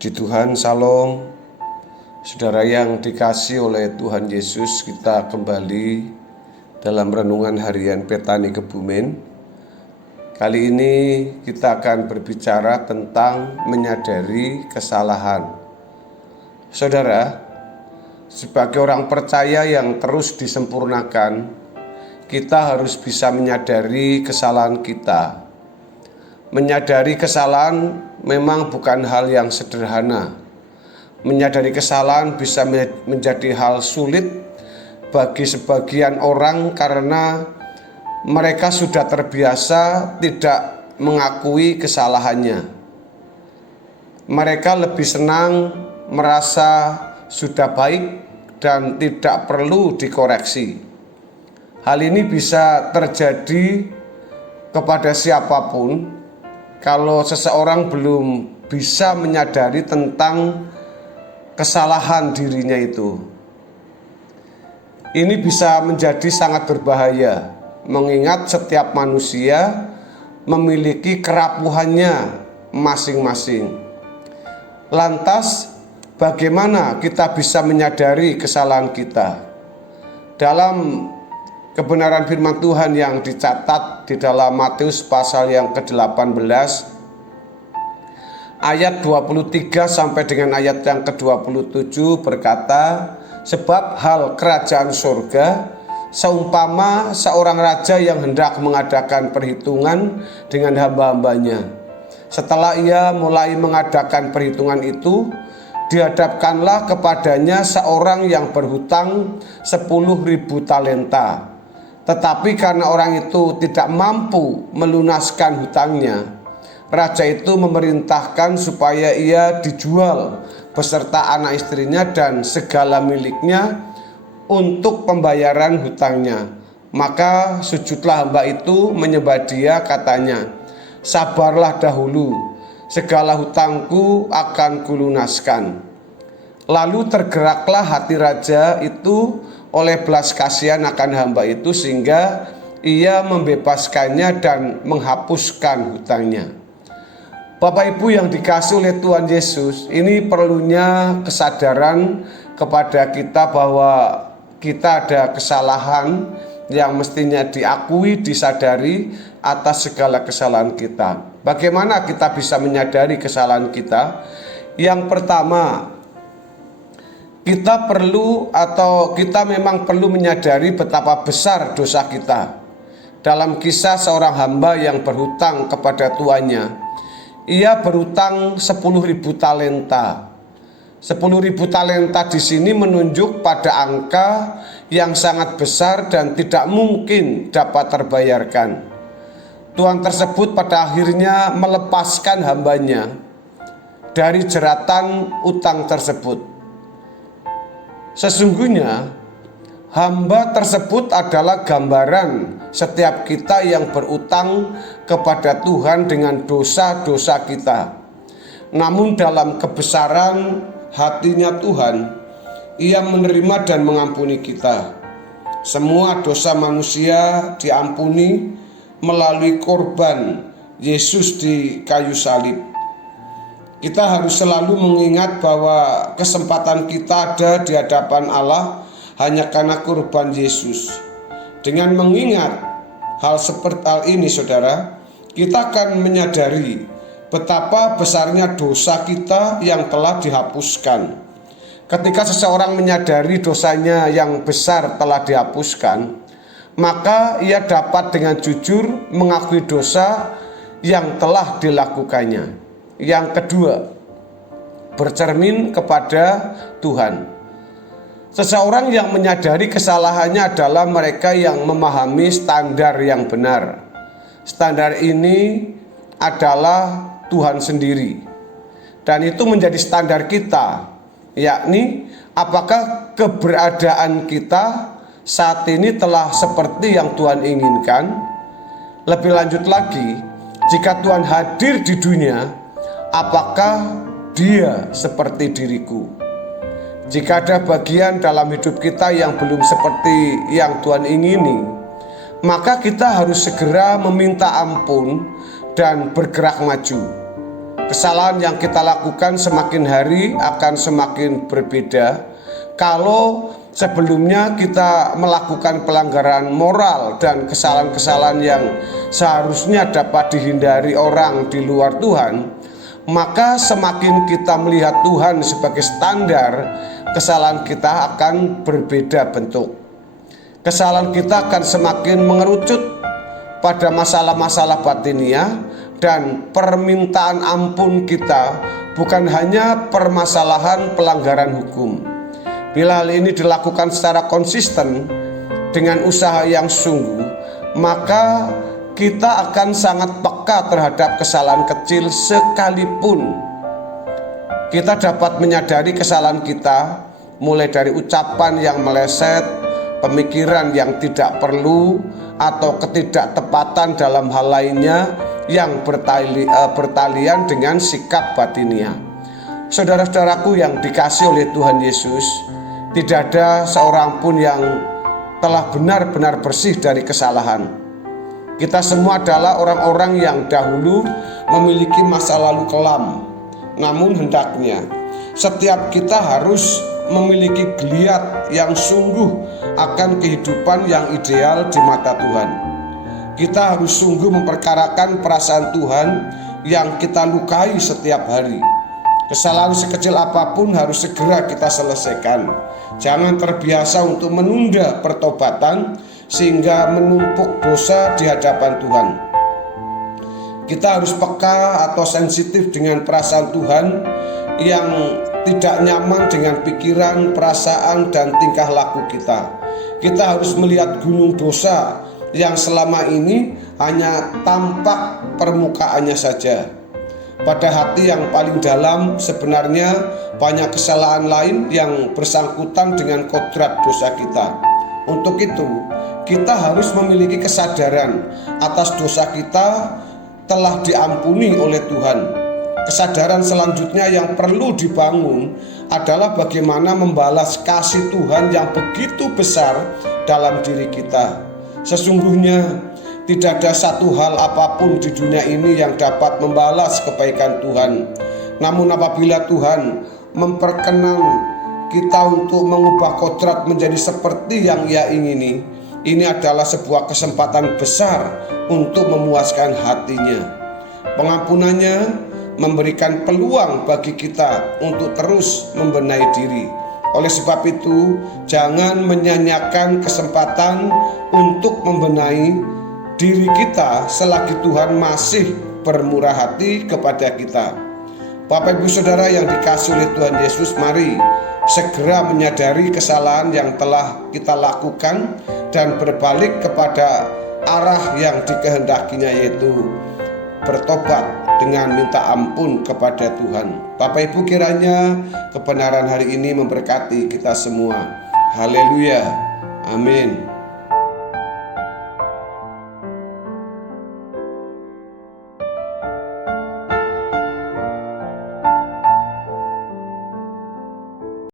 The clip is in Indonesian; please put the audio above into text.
Puji Tuhan, Salam. Saudara yang dikasihi oleh Tuhan Yesus, kita kembali dalam renungan harian Petani Kebumen. Kali ini kita akan berbicara tentang menyadari kesalahan. Saudara, sebagai orang percaya yang terus disempurnakan, kita harus bisa menyadari kesalahan kita. Menyadari kesalahan memang bukan hal yang sederhana. Menyadari kesalahan bisa menjadi hal sulit bagi sebagian orang karena mereka sudah terbiasa tidak mengakui kesalahannya. Mereka lebih senang merasa sudah baik dan tidak perlu dikoreksi. Hal ini bisa terjadi kepada siapapun kalau seseorang belum bisa menyadari tentang kesalahan dirinya itu. Ini bisa menjadi sangat berbahaya, mengingat setiap manusia memiliki kerapuhannya masing-masing. Lantas, bagaimana kita bisa menyadari kesalahan kita? Dalam kebenaran firman Tuhan yang dicatat di dalam Matius pasal yang ke-18 ayat 23 sampai dengan ayat yang ke-27 berkata, sebab hal kerajaan surga seumpama seorang raja yang hendak mengadakan perhitungan dengan hamba-hambanya. Setelah ia mulai mengadakan perhitungan itu, dihadapkanlah kepadanya seorang yang berhutang 10.000 talenta. Tetapi karena orang itu tidak mampu melunaskan hutangnya, raja itu memerintahkan supaya ia dijual beserta anak istrinya dan segala miliknya untuk pembayaran hutangnya. Maka sujudlah hamba itu menyembah dia, katanya, sabarlah dahulu, segala hutangku akan kulunaskan. Lalu tergeraklah hati raja itu oleh belas kasihan akan hamba itu sehingga ia membebaskannya dan menghapuskan hutangnya. Bapak Ibu yang dikasihi oleh Tuhan Yesus, ini perlunya kesadaran kepada kita bahwa kita ada kesalahan yang mestinya diakui, disadari atas segala kesalahan kita. Bagaimana kita bisa menyadari kesalahan kita? Yang pertama, kita memang perlu menyadari betapa besar dosa kita. Dalam kisah seorang hamba yang berhutang kepada tuannya, ia berhutang 10.000 talenta. 10.000 talenta di sini menunjuk pada angka yang sangat besar dan tidak mungkin dapat terbayarkan. Tuan tersebut pada akhirnya melepaskan hambanya dari jeratan utang tersebut. Sesungguhnya hamba tersebut adalah gambaran setiap kita yang berutang kepada Tuhan dengan dosa-dosa kita. Namun dalam kebesaran hatinya Tuhan, Ia menerima dan mengampuni kita. Semua dosa manusia diampuni melalui korban Yesus di kayu salib. Kita harus selalu mengingat bahwa kesempatan kita ada di hadapan Allah hanya karena kurban Yesus. Dengan mengingat hal seperti hal ini, saudara, kita akan menyadari betapa besarnya dosa kita yang telah dihapuskan. Ketika seseorang menyadari dosanya yang besar telah dihapuskan, maka ia dapat dengan jujur mengakui dosa yang telah dilakukannya. Yang kedua, bercermin kepada Tuhan. Seseorang yang menyadari kesalahannya adalah mereka yang memahami standar yang benar. Standar ini adalah Tuhan sendiri. Dan itu menjadi standar kita, yakni apakah keberadaan kita saat ini telah seperti yang Tuhan inginkan. Lebih lanjut lagi, jika Tuhan hadir di dunia, apakah Dia seperti diriku? Jika ada bagian dalam hidup kita yang belum seperti yang Tuhan ingini, maka kita harus segera meminta ampun dan bergerak maju. Kesalahan yang kita lakukan semakin hari akan semakin berbeda. Kalau sebelumnya kita melakukan pelanggaran moral dan kesalahan-kesalahan yang seharusnya dapat dihindari orang di luar Tuhan, maka semakin kita melihat Tuhan sebagai standar, kesalahan kita akan berbeda bentuk. Kesalahan kita akan semakin mengerucut pada masalah-masalah batiniah, dan permintaan ampun kita bukan hanya permasalahan pelanggaran hukum. Bila hal ini dilakukan secara konsisten dengan usaha yang sungguh, maka kita akan sangat peka terhadap kesalahan kecil sekalipun. Kita dapat menyadari kesalahan kita, mulai dari ucapan yang meleset, pemikiran yang tidak perlu, atau ketidaktepatan dalam hal lainnya yang bertalian dengan sikap batiniah. Saudara-saudaraku yang dikasihi oleh Tuhan Yesus, tidak ada seorang pun yang telah benar-benar bersih dari kesalahan. Kita semua adalah orang-orang yang dahulu memiliki masa lalu kelam. Namun hendaknya setiap kita harus memiliki geliat yang sungguh akan kehidupan yang ideal di mata Tuhan. Kita harus sungguh memperkarakan perasaan Tuhan yang kita lukai setiap hari. Kesalahan sekecil apapun harus segera kita selesaikan. Jangan terbiasa untuk menunda pertobatan sehingga menumpuk dosa di hadapan Tuhan. Kita harus peka atau sensitif dengan perasaan Tuhan yang tidak nyaman dengan pikiran, perasaan, dan tingkah laku kita. Kita harus melihat gunung dosa yang selama ini hanya tampak permukaannya saja. Pada hati yang paling dalam sebenarnya banyak kesalahan lain yang bersangkutan dengan kodrat dosa kita. Untuk itu, kita harus memiliki kesadaran atas dosa kita telah diampuni oleh Tuhan. Kesadaran selanjutnya yang perlu dibangun adalah bagaimana membalas kasih Tuhan yang begitu besar dalam diri kita. Sesungguhnya tidak ada satu hal apapun di dunia ini yang dapat membalas kebaikan Tuhan. Namun apabila Tuhan memperkenan kita untuk mengubah kodrat menjadi seperti yang Ia ingini, ini adalah sebuah kesempatan besar untuk memuaskan hatinya. Pengampunannya memberikan peluang bagi kita untuk terus membenahi diri. Oleh sebab itu, jangan menyanyiakan kesempatan untuk membenahi diri kita selagi Tuhan masih bermurah hati kepada kita. Bapak Ibu Saudara yang dikasihi oleh Tuhan Yesus, mari segera menyadari kesalahan yang telah kita lakukan dan berbalik kepada arah yang dikehendakinya, yaitu bertobat dengan minta ampun kepada Tuhan. Bapak Ibu, kiranya kebenaran hari ini memberkati kita semua. Haleluya. Amin.